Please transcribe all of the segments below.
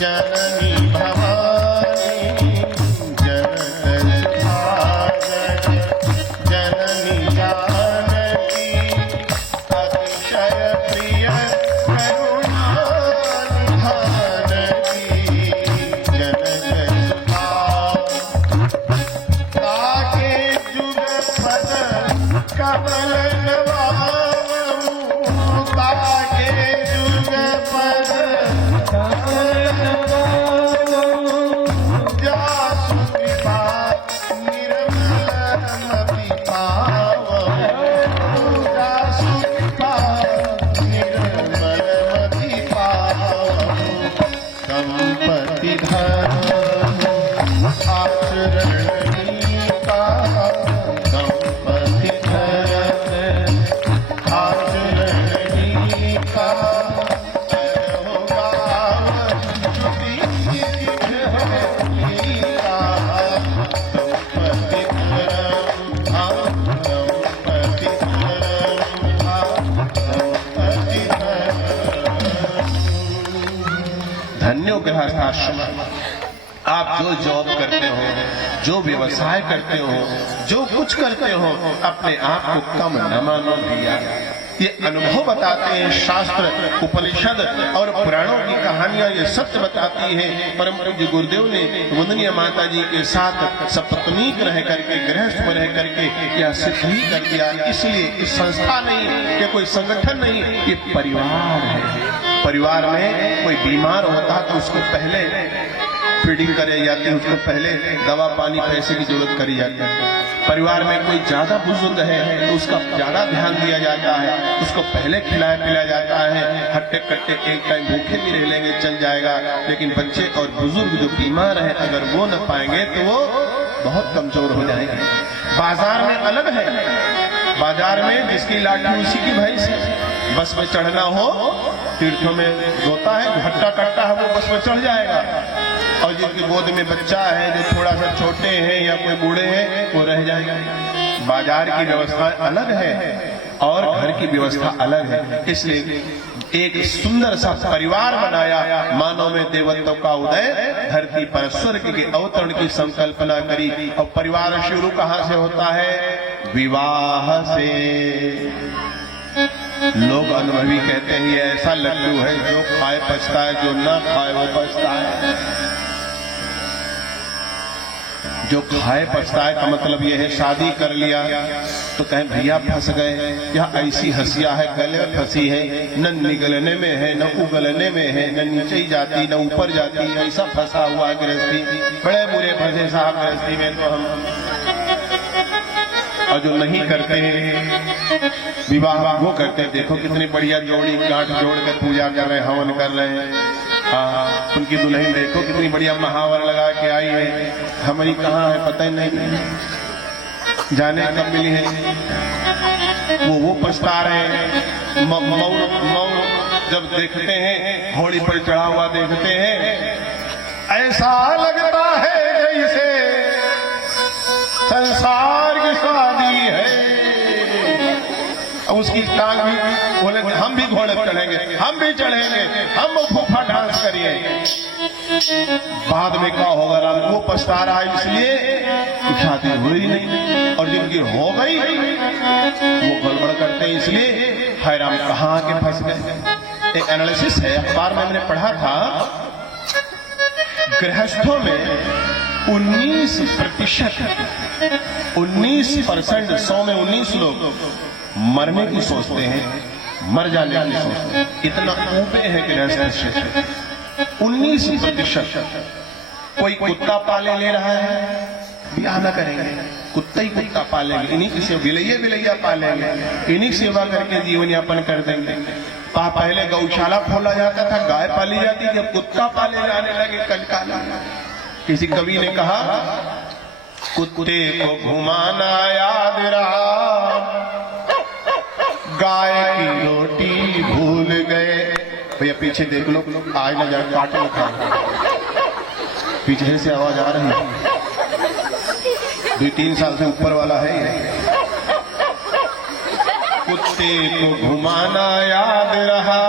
जननी भवानी जनक भागत जननी जानकी अतिशय प्रिय करुणा निधान की जनक ताके जुग पद कमल नवावहु ताके जुग पद जासु कृपा निर्मल जासु कृपा निर्मल संपत्ति धन आचरण नीता संपत्ति धन आचरण नीता धन्यो गृहस्थाश्रम। आप जो जॉब करते हो, जो व्यवसाय करते हो, जो कुछ करते हो, अपने आप को कम न मानो भैया। ये अनुभव बताते हैं, शास्त्र उपनिषद और पुराणों की कहानियां ये सत्य बताती है। परम पूज्य गुरुदेव ने वंदनीय माता जी के साथ सपत्नीक रह करके, गृहस्थ में रह करके यह सिद्ध ही कर दिया। इसलिए इस संस्था नहीं, ये कोई संगठन नहीं, ये परिवार है। परिवार में कोई बीमार होता है तो उसको पहले फीडिंग करी जाती है, उसको पहले दवा पानी पैसे की जरूरत करी जाती है। परिवार में कोई ज्यादा बुजुर्ग है तो उसका ज्यादा ध्यान दिया जाता है, उसको पहले खिलाया पिलाया जाता है। हट्टे कट्टे एक टाइम भूखे भी रह लेंगे चल जाएगा, लेकिन बच्चे और बुजुर्ग जो बीमार है अगर वो न पाएंगे तो वो बहुत कमजोर हो जाएंगे। बाजार में अलग है, बाजार में जिसकी लाठी उसी की भैंस है। बस में चढ़ना हो, तीर्थों में होता है, हट्टा कट्टा है, वो बस में चढ़ जाएगा। और जिनकी गोद में बच्चा है, जो थोड़ा सा छोटे हैं या कोई बूढ़े हैं, वो रह जाएगा। बाजार की व्यवस्था अलग है और घर की व्यवस्था अलग है। इसलिए एक सुंदर सा परिवार बनाया, मानव में देवत्व का उदय, धरती पर स्वर्ग के अवतरण की संकल्पना करी। और परिवार शुरू कहाँ से होता है? विवाह से। लोग अनुभवी कहते हैं ये ऐसा लड्डू है जो खाए पछता है, जो ना खाए वो पछता है। जो खाए पछता है का मतलब ये है शादी कर लिया तो कहें भैया फंस गए, यह ऐसी हंसिया है गले में फंसी है, न निगलने में है न उगलने में है, न नीचे ही जाती न ऊपर जाती, ऐसा फंसा हुआ है गृहस्थी। बड़े बुरे फंसे साहब गृहस्थी में तो हम। और जो नहीं करते हैं विवाह वो करते हैं, देखो कितनी बढ़िया जोड़ी गांठ जोड़ कर पूजा कर रहे हैं, हवन कर रहे हैं। हाँ, उनकी दुल्हन देखो कितनी बढ़िया महावर लगा के आई है, हमारी कहाँ है पता ही नहीं, जाने कब मिली है। वो पछता रहे हैं। मऊ जब देखते हैं, घोड़ी पर चढ़ा हुआ देखते हैं, ऐसा लगता है जैसे संसार की शादी है। उसकी टांग भी बोले हम भी घोड़े चढ़ेंगे, हम भी चढ़ेंगे, हम फूफा डांस करिए। बाद में क्या होगा राम, वो पछता रहा है इसलिए कि शादी हुई नहीं, और जिनकी हो गई वो गड़बड़ करते हैं इसलिए हाय राम कहाँ के फंस गए। एक एनालिसिस है, अखबार में मैंने पढ़ा था, गृहस्थों में 19%, 19%, 100 में 19 लोग मरने की सोचते हैं, मर जाने की सोचते हैं। इतना ऊपे है गृहस्थ। 19% कोई कुत्ता पाले ले रहा है, ब्याह न करेंगे, कुत्ता ही कुत्ता पालेंगे, इन्हीं की सेवा, बिलैया पालेंगे, इन्हीं सेवा करके जीवन यापन कर देंगे। पहले गौशाला खोला जाता था, गाय पाली जाती, जब कुत्ता पाले जाने लगे कंकाला। किसी कवि ने कहा कुत्ते को घुमाना याद रहा, गाय की रोटी भूल गए। भैया पीछे देख लो, आज न जाए काटे न खाए, पीछे से आवाज आ रही है। 2-3 साल से ऊपर वाला है ये। कुत्ते को घुमाना याद रहा,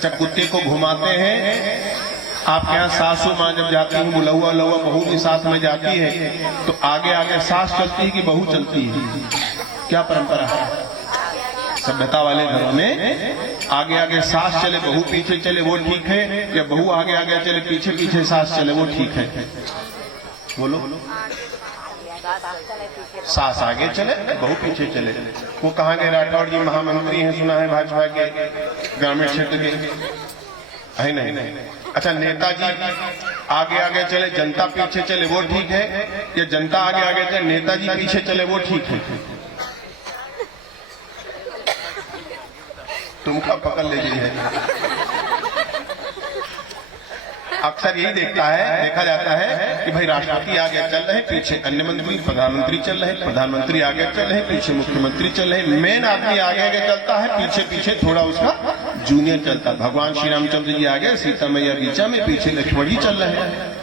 अच्छा, कुत्ते को घुमाते हैं। आपके यहाँ सासू माँ जब जाती है, बुलौआ लौआ बहू भी साथ में जाती है, तो आगे आगे सास चलती है कि बहू चलती है? क्या परंपरा है? सभ्यता वाले घरों में आगे आगे सास चले बहू पीछे चले वो ठीक है, या बहू आगे आगे चले पीछे पीछे सास चले वो ठीक है? बोलो। सास आगे चले बहू पीछे चले। वो कहाँ गए? राठौड़ जी महामंत्री हैं, सुना है भाजपा के ग्रामीण क्षेत्र के, है नहीं? अच्छा, नेताजी आगे आगे चले जनता पीछे चले वो ठीक है, या जनता आगे आगे चले नेताजी पीछे चले वो ठीक है? तुमका पकड़ लीजिए। अक्सर यही देखा जाता है कि भाई राष्ट्रपति आगे चल रहे, पीछे अन्य मंत्री प्रधानमंत्री चल रहे, प्रधानमंत्री आगे चल रहे, पीछे मुख्यमंत्री चल रहे, मेन आदमी आगे आगे चलता है, पीछे पीछे थोड़ा उसका जूनियर चलता है। भगवान श्री रामचंद्र जी आगे, सीता मैया बीचा में, पीछे लक्ष्मण जी चल रहे हैं।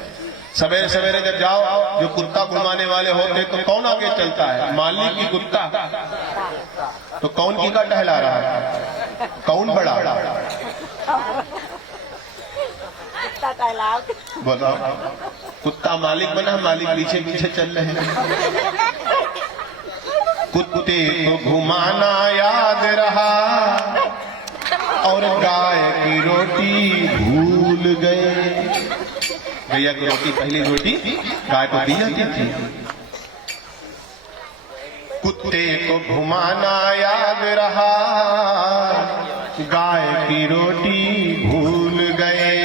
सवेरे सवेरे जब जाओ, जो कुत्ता घुमाने वाले होते तो कौन आगे चलता है? मालिक की कुत्ता, तो कौन की का टहला रहा है? कौन बड़ा? बताओ। कुत्ता मालिक बना, मालिक पीछे पीछे चल रहे हैं। कुत्ते को घुमाना याद रहा और गाय की रोटी भूल गए। गैया की रोटी, पहली रोटी गाय को दी जाती थी। कुत्ते को घुमाना याद रहा, गाय की रोटी भूल गए,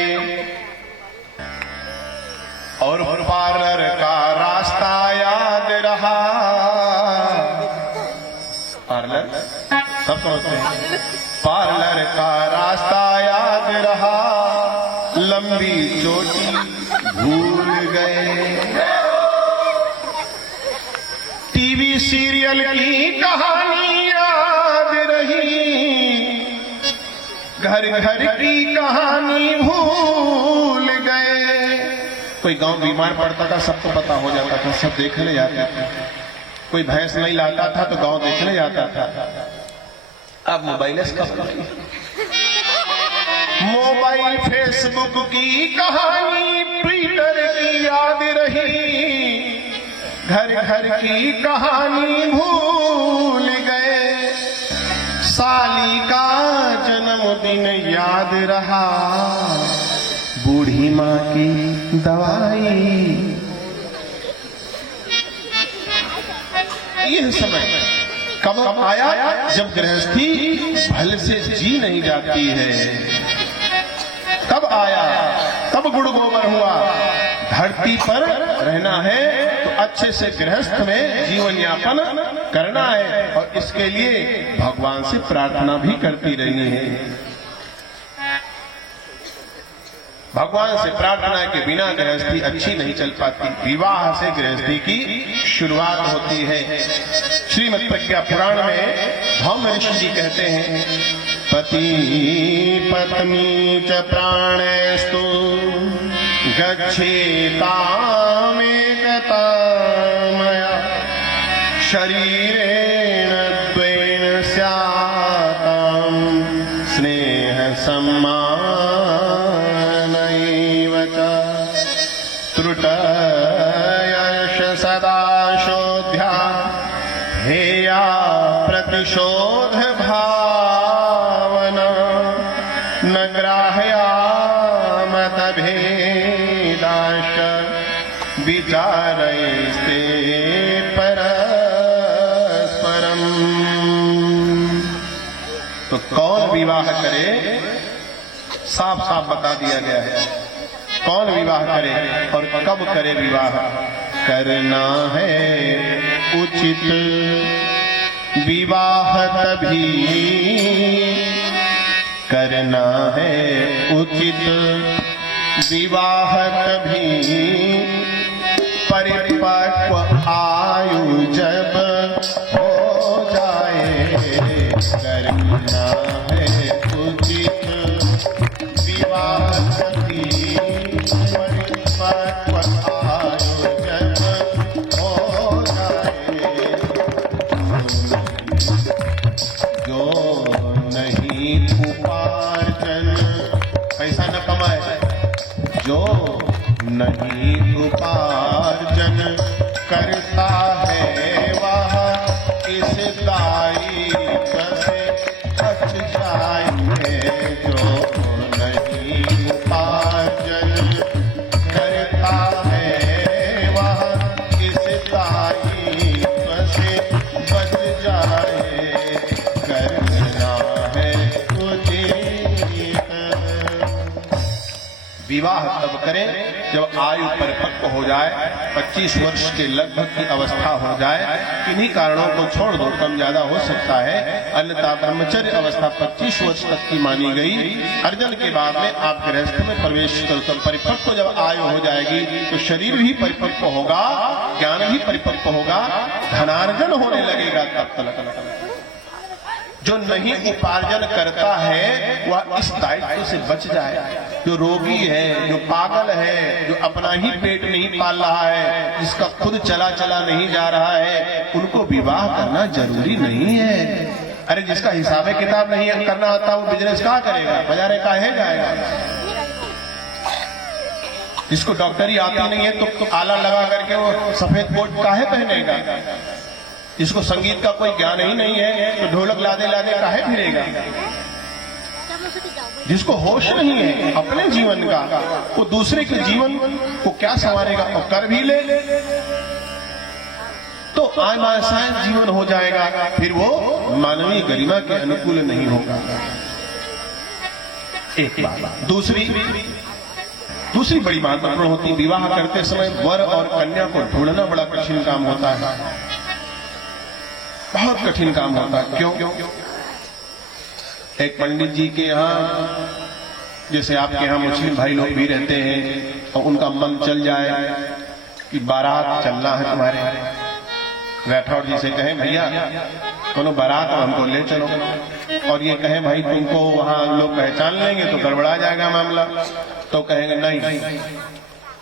और पार्लर का रास्ता याद रहा। पार्लर सब समझते हैं। पार्लर का रास्ता याद रहा, लंबी चोटी भूल गए। टीवी सीरियल की कहानी याद रही, घर घर की कहानी भूल गए। कोई गांव बीमार पड़ता था, सबको पता हो जाता था, सब देखने जाते थे। कोई भैंस नहीं लाता था तो गांव देखने जाता था। अब मोबाइल मोबाइल फेसबुक की कहानी, ट्विटर की याद रही, घर घर की कहानी भूल गए। साली का जन्मदिन याद रहा, बूढ़ी माँ की दवाई। यह समय कब आया? जब गृहस्थी भल से जी नहीं जाती है। कब आया? तब गुड़ गोबर हुआ। धरती पर रहना है तो अच्छे से गृहस्थ में जीवन यापन करना है, और इसके लिए भगवान से प्रार्थना भी करती रहनी है। भगवान से प्रार्थना के बिना गृहस्थी अच्छी नहीं चल पाती। विवाह से गृहस्थी की शुरुआत होती है। श्रीमद् प्रज्ञा पुराण में भौम ऋषि जी कहते हैं, पति पत्नी च प्राणेस्तु गच्छेतामेकता मया, शरीरेण द्वेन स्यातां स्नेह सम्मान त्रुटयश सदा शोध्या हेया प्रतिशोध भावना, न ग्राह्या मतभेदाश्च विचारैस्ते परस्परम्। तो कौन विवाह करे? साफ साफ बता दिया गया है कौन विवाह करे और कब करे विवाह। करना है उचित विवाह तभी, करना है उचित विवाह तभी, परिपक्व आयु जब हो जाए। करना है उचित विवाह तभी, जो नहीं उपार्जन पैसा न कमाए, जो नहीं उपार्जन करता है वह इस दायित्व से बच जाएंगे। जो नहीं उपार्जन करता है वह इस दायित्व से बच जाए। करना है तुझे विवाह तब करें जब आयु परिपक्व हो जाए, 25 वर्ष के लगभग की अवस्था हो जाए। किन्हीं कारणों को छोड़ दो, कम ज्यादा हो सकता है, अन्यथा ब्रह्मचर्य अवस्था 25 वर्ष तक की मानी गई। अर्जन के बाद में आप गृहस्थ में प्रवेश करो। तो परिपक्व जब आयु हो जाएगी तो शरीर भी परिपक्व होगा, ज्ञान भी परिपक्व होगा, धनार्जन होने लगेगा। तब तक जो नहीं उपार्जन करता है वह इस दायित्व से बच जाए। जो रोगी है, जो पागल है, जो अपना ही पेट नहीं पाल रहा है, जिसका खुद चला चला नहीं जा रहा है, उनको विवाह करना जरूरी नहीं है। अरे जिसका हिसाब किताब नहीं करना आता वो बिजनेस कहाँ करेगा, बाजारे काहे जाएगा। जिसको डॉक्टरी आती नहीं है तो आला लगा करके वो सफेद कोट काहे पहनेगा। जिसको संगीत का कोई ज्ञान ही नहीं है तो ढोलक लादे लादे काहे फिरेगा। जिसको होश नहीं है अपने जीवन का, वो दूसरे के जीवन को क्या संवारेगा। और कर भी ले तो आसान जीवन हो जाएगा, फिर वो मानवीय गरिमा के अनुकूल नहीं होगा। एक बात। दूसरी बड़ी महत्वपूर्ण होती, विवाह करते समय वर और कन्या को ढूंढना बड़ा कठिन काम होता है, बहुत कठिन काम होता है। क्यों? एक पंडित जी के यहाँ, जैसे आपके यहाँ मुस्लिम भाई लोग भी रहते हैं, और उनका मन चल जाए कि बारात चलना है तुम्हारे, राठौर जी से कहें भैया कोनो बारात हमको ले चलो, और ये कहें भाई तुमको वहां लोग पहचान लेंगे तो गड़बड़ा जाएगा मामला, तो कहेंगे नहीं।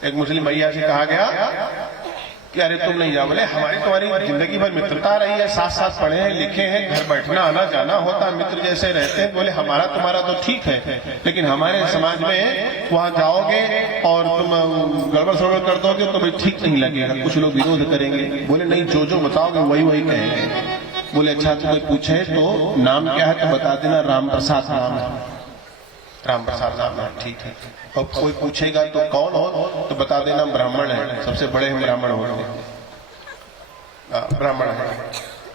एक मुस्लिम भैया से कहा गया कि अरे तुम नहीं जाओ। बोले हमारी तुम्हारी जिंदगी भर मित्रता रही है, साथ साथ पढ़े हैं लिखे हैं, घर बैठना आना जाना होता है, मित्र जैसे रहते हैं। बोले हमारा तुम्हारा तो ठीक है, लेकिन हमारे समाज में वहां जाओगे और तुम गड़बड़ सड़बड़ कर दोगे तो भाई ठीक नहीं लगेगा, कुछ लोग विरोध करेंगे। बोले नहीं, जो बताओगे वही वही कहेंगे। बोले अच्छा तो कोई पूछे तो नाम क्या है तो बता देना, राम प्रसाद नाम है। राम प्रसाद नाम है, ठीक है। और कोई पूछेगा तो कौन हो तो बता देना ब्राह्मण है, सबसे बड़े हम ब्राह्मण होते हैं, ब्राह्मण है।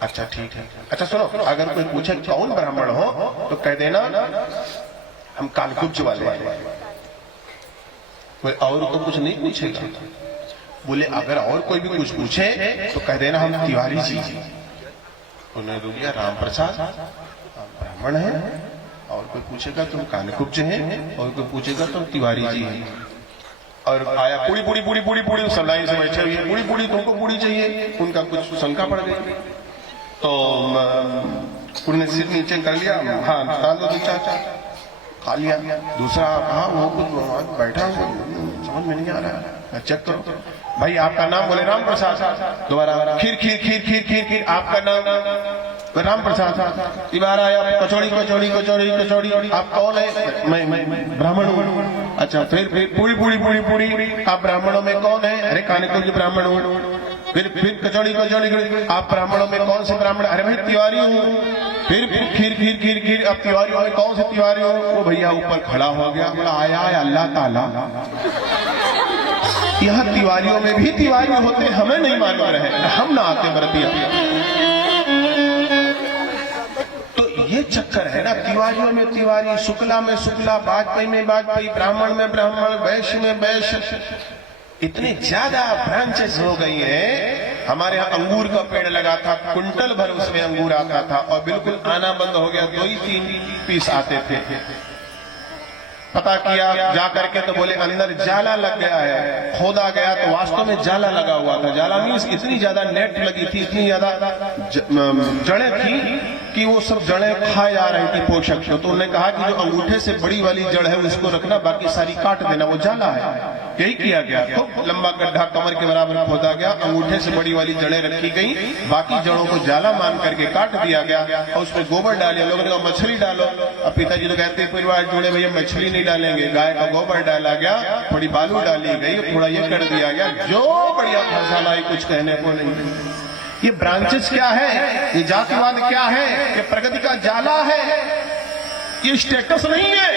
अच्छा ठीक है। अच्छा सुनो, अगर कोई पूछे कौन ब्राह्मण हो तो कह देना हम कालकुब्ज वाले हैं। कोई और तो कुछ नहीं पूछेगा। बोले अगर और कोई भी कुछ पूछे तो कह देना हम तिवारी जी। उन्होंने तो दिया राम प्रसाद ब्राह्मण है, और कोई पूछेगा तुम कालकुब्ज हैं, और कोई पूछेगा तुम तिवारी जी हैं। और आया पूरी पूरी पूरी पूरी पूरी सब लाइन से बैठे हुए, पूरी पूरी तुमको पूरी चाहिए। उनका कुछ शंका पड़ गई तो उन्होंने सिर नीचे कर लिया, हाँ डाल दो चाचा, खा लिया। दूसरा हाँ वो कुछ बैठा समझ में नहीं आ रहा, चेक करो भाई आपका नाम। बोले राम प्रसाद। दोबारा खीर खीर खीर खीर खीर खीर, आपका नाम राम प्रसाद। तिवारा आया, कचौड़ी कचौड़ी कचौड़ी कचौड़ी, आप कौन है? मैं ब्राह्मण हूँ। अच्छा फिर पूरी पूरी पूरी पूरी, आप ब्राह्मणों में कौन है? अरे कानकुब्ज ब्राह्मण हूँ। फिर कचौड़ी कचौड़ी, आप ब्राह्मणों में कौन से ब्राह्मण? अरे भाई तिवारी हूँ। फिर खीर खीर खीर खीर, अब तिवारियों में कौन से तिवारी हो? वो भैया ऊपर खड़ा हो गया, बोला आया है अल्लाह ताला। यहाँ तिवारियों में भी तिवारी होते, हमें नहीं मालूम रहे, हम ना आते बरतिया। तो ये चक्कर है ना, तिवारियों में तिवारी, शुक्ला में शुक्ला, वाजपेयी में वाजपेयी, ब्राह्मण में ब्राह्मण, वैश्य में वैश्य। इतनी ज्यादा ब्रांचेस हो गई हैं। हमारे यहाँ अंगूर का पेड़ लगा था, कुंटल भर उसमें अंगूर आता था, और बिल्कुल आना बंद हो गया, 2-3 पीस आते थे। पता किया जा करके तो बोले अंदर जाला लग गया है। खोदा गया तो वास्तव में जाला लगा हुआ था। जाला मीन्स इतनी ज्यादा नेट लगी थी, इतनी ज्यादा जड़ें थी कि वो सब जड़ें खा जा रही थी पोषक, तो उन्होंने कहा कि जो अंगूठे से बड़ी वाली जड़ है उसको रखना, बाकी सारी काट देना, वो जाला है। यही किया गया, खूब लंबा गड्ढा कमर के बराबर खोदा गया, अंगूठे से बड़ी वाली जड़ें रखी गई, बाकी जड़ों को जाला मान करके काट दिया गया और उसमें गोबर डाल दिया। लोगों ने कहा मछली डालो, अब पिताजी तो कहते परिवार जुड़े भैया मछली नहीं डालेंगे, गाय का गोबर डाला गया, थोड़ी बालू डाली गई, थोड़ा ये कर दिया गया, जो बढ़िया फसल आई, कुछ कहने को नहीं। ये ब्रांचेस क्या है, ये जातिवाद क्या है, ये प्रगति का जाला है, ये स्टेटस नहीं है।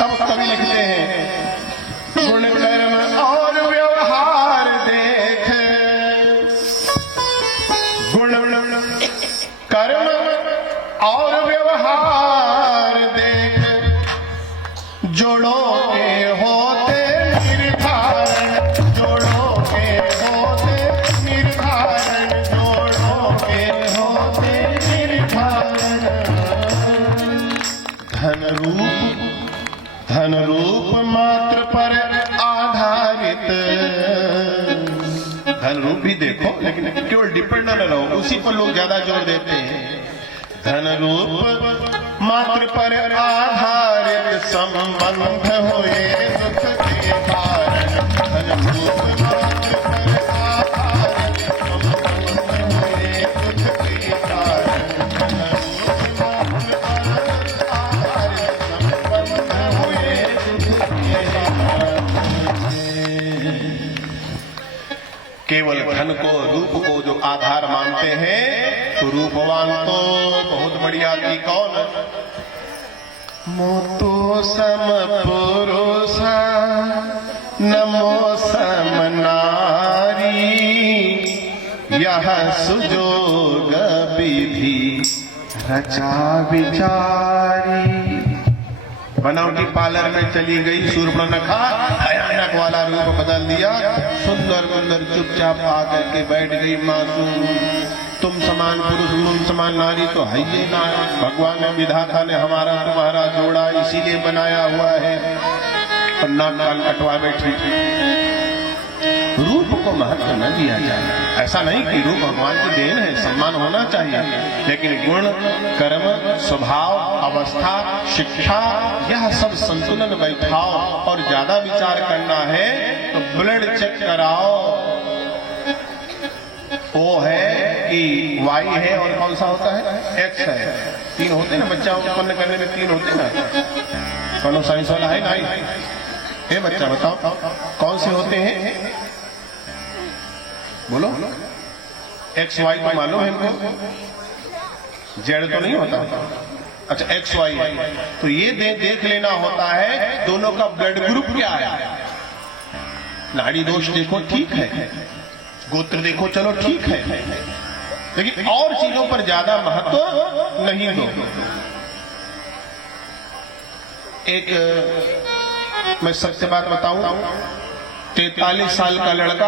तब कवि लिखते हैं गुण कर्म और व्यवहार देख, गुण कर्म और व्यवहार देख, जोड़ों के होते निर्धारण, जोड़ों के होते निर्धारण, जोड़ों के होते निर्धारण। धन रूप मात्र पर आधारित, धन रूप भी देखो लेकिन केवल डिपेंड न रहो, उसी पर लोग ज्यादा जोर देते हैं। धन रूप मात्र पर आधारित संबंध हुए सुख के कारण, धन रूप मात्र पर आधारित संबंध हुए सुख के कारण, धन रूप मात्र पर आधारित संबंध हुए सुख के कारण। केवल धन को, रूप को जो आधार मानते हैं, तो रूपवान तो बहुत बढ़िया की कौन, मोतो सम पुरुषा नमो सम नारी, यह सुजोग विधि रचा विचारी। बनावटी पार्लर में चली गई सूर्पणखा, भयानक वाला रूप बदल दिया, सुंदर सुंदर चुपचाप आकर के बैठ गई मासूम। तुम समान पुरुष तुम समान नारी तो है ही ना, भगवान ने विधाता ने हमारा तुम्हारा जोड़ा इसीलिए बनाया हुआ है, और नाक कान कटवा बैठी। रूप को महत्व न दिया जाए, ऐसा नहीं कि रूप भगवान की देन है, सम्मान होना चाहिए, लेकिन गुण कर्म स्वभाव अवस्था शिक्षा यह सब संतुलन बैठाओ। और ज्यादा विचार करना है तो ब्लड चेक कराओ, ओ है कि वाई है और कौन सा होता है एक्स है, तीन होते ना, बच्चा उत्पन्न करने में तीन होते ना, कौन साइंस वाला है ना, ये बच्चा बताओ कौन से होते हैं, बोलो। एक्स वाई तो मालूम है हमको, जेड तो नहीं होता, अच्छा एक्स वाई है, तो ये देख लेना होता है दोनों का ब्लड ग्रुप क्या है। नाड़ी दोष देखो ठीक है, गोत्र देखो चलो ठीक है, लेकिन और चीजों पर ज्यादा महत्व नहीं दो। एक मैं सत्य बात बताऊं, 43 साल का लड़का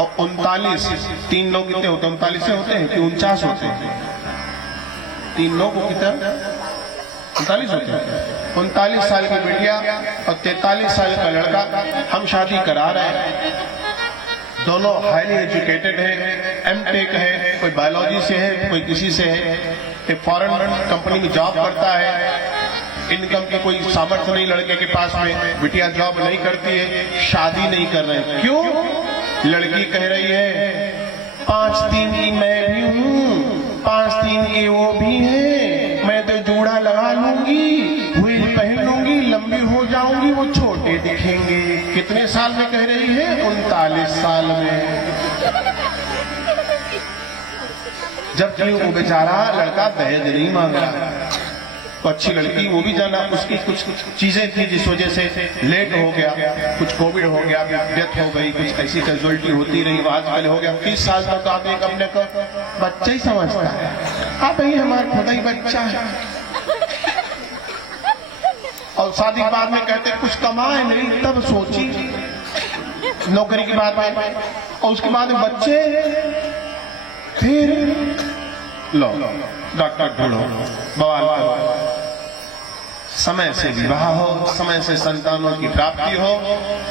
और 39, तीन लोग कितने होते हैं, 39 से होते हैं कि 49 होते हैं, तीन लोग को कितना 39 होते हैं, 39 साल की बेटिया और 43 साल का लड़का, हम शादी करा रहे हैं, दोनों हाईली एजुकेटेड है, एमटेक है, कोई बायोलॉजी से है कोई किसी से है, एक फॉरेन कंपनी में जॉब करता है, इनकम की कोई सामर्थ्य नहीं लड़के के पास में, बिटिया जॉब नहीं करती है, शादी नहीं कर रहे। क्यों? लड़की कह रही है 5-3 की मैं भी हूँ, 5-3 की वो भी है, मैं तो जूड़ा लगा लूंगी, व्हील पहन लूंगी, लंबी हो जाऊंगी, वो छोटे दिखेंगे। कितने साल में कह रही है? 39 साल में। जबकि वो बेचारा लड़का दहेज नहीं मांग रहा, तो अच्छी लड़की, वो भी जाना उसकी कुछ चीजें थी जिस वजह से लेट हो गया, कुछ कोविड हो गया, डेथ हो गई, कुछ ऐसी कैजुअलिटी होती रही, आजकल हो गया 30 साल तक आप एक अपने को बच्चा ही समझता है, हाँ भाई हमारा खुदा ही बच्चा है, और शादी के बाद में कहते कुछ कमाए नहीं, तब सोची नौकरी की बात है, और उसके बाद में बच्चे, फिर लो डॉक्टर ढूंढो, बवाल करो, समय से विवाह हो, समय से संतानों की प्राप्ति हो,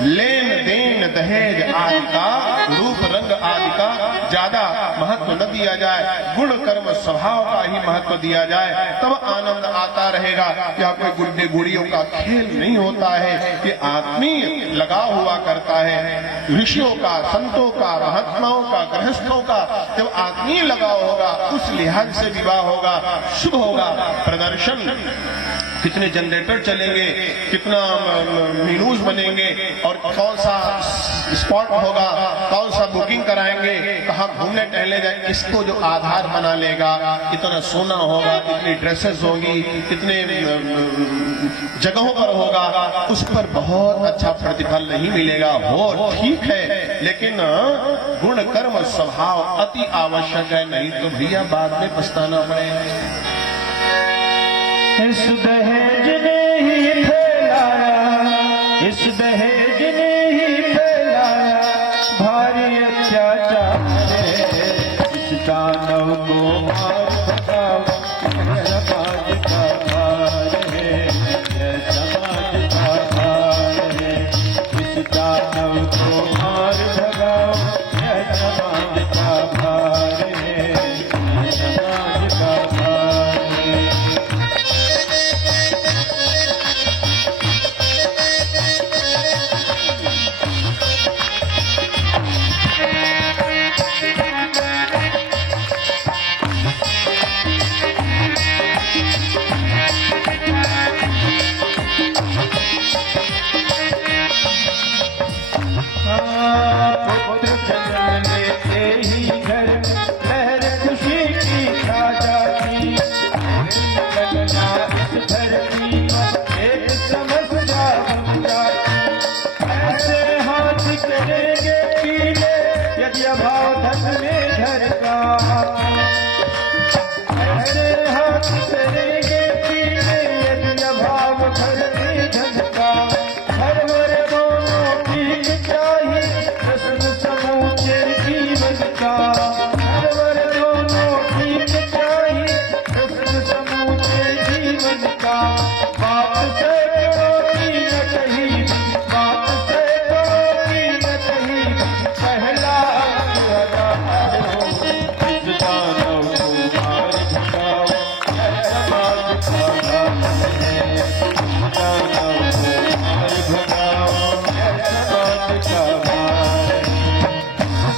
लेन देन दहेज आदि का, रूप रंग आदि का ज्यादा महत्व न दिया जाए, गुण कर्म स्वभाव का ही महत्व दिया जाए, तब आनंद आता रहेगा। यह कोई गुड्डे गुड़ियों का खेल नहीं होता है, ये आत्मीय लगाव हुआ करता है। ऋषियों का, संतों का, महात्माओं का, गृहस्थों का जब आत्मीय लगाव होगा, उस लिहाज से विवाह होगा, शुभ होगा। प्रदर्शन, कितने जनरेटर चलेंगे, कितना मीनूज बनेंगे, और कौन सा स्पॉट होगा, कौन सा बुकिंग कराएंगे, कहाँ घूमने टहले जाए, इसको जो आधार बना लेगा, इतना सोना होगा, इतनी ड्रेसेस होगी, कितने जगहों पर होगा, उस पर बहुत अच्छा प्रतिफल नहीं मिलेगा। हो ठीक है, लेकिन गुण कर्म स्वभाव अति आवश्यक है, नहीं तो भैया बाद में पछताना पड़ेगा। इस दहेज ने ही फैलाया, इस दहेज ने ही फैलाया भारी अत्याचार, इस दानव को मार भगाओ, समाज का भार है, यह समाज का भार है। इस दानव को मार भगाओ, यह समाज का भार है, यह समाज का भार है। पुत्र जन्म लेते ही घर लहर खुशी की छा जाती, लगना इस धरती एक समस्या बन जाती। ऐसे हाथ करेंगे पीले यदि अभाव धन में घर का, ऐसे हाथ करेंगे पीले यदि अभाव घर में धन का। घर वर दोनों ठीक चाहिए प्रश्न समूचे जीवन का, घर वर दोनों ठीक चाहिए प्रश्न समूचे जीवन का। बात से करो की न कही, बात से करो की न कही, पहला अदार हो, इस दानव को मार भगाओ, यह समाज का भार है। इस दानव को मार भगाओ, यह समाज का भार है।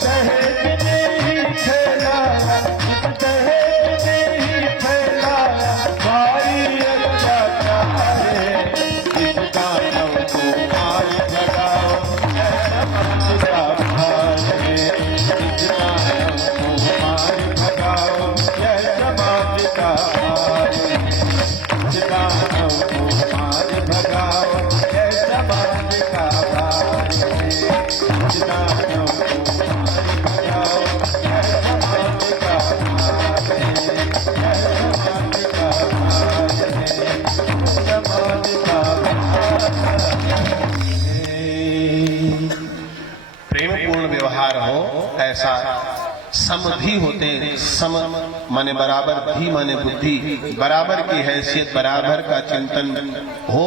दहेज ने ही फैलाया, इस दहेज ने ही फैलाया भारी अत्याचार है। इस दानव को मार भगाओ, यह समाज का भार है। इस दानव को मार भगाओ, यह समाज का भार है। इस दानव को मार भगाओ, यह समाज का भार है। इस दानव को मार भगाओ, यह समाज का भार है। यह समाज का भार है, समाज का भार है। प्रेमपूर्ण व्यवहार हो, ऐसा समधि होते, सम माने बराबर, भी माने बुद्धि, बराबर की हैसियत, बराबर का चिंतन हो,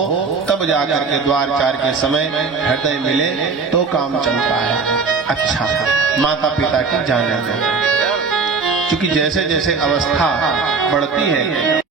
तब जाकर के द्वार चार के समय हृदय मिले तो काम चलता है। अच्छा, माता पिता की जान है, क्योंकि जैसे जैसे अवस्था बढ़ती है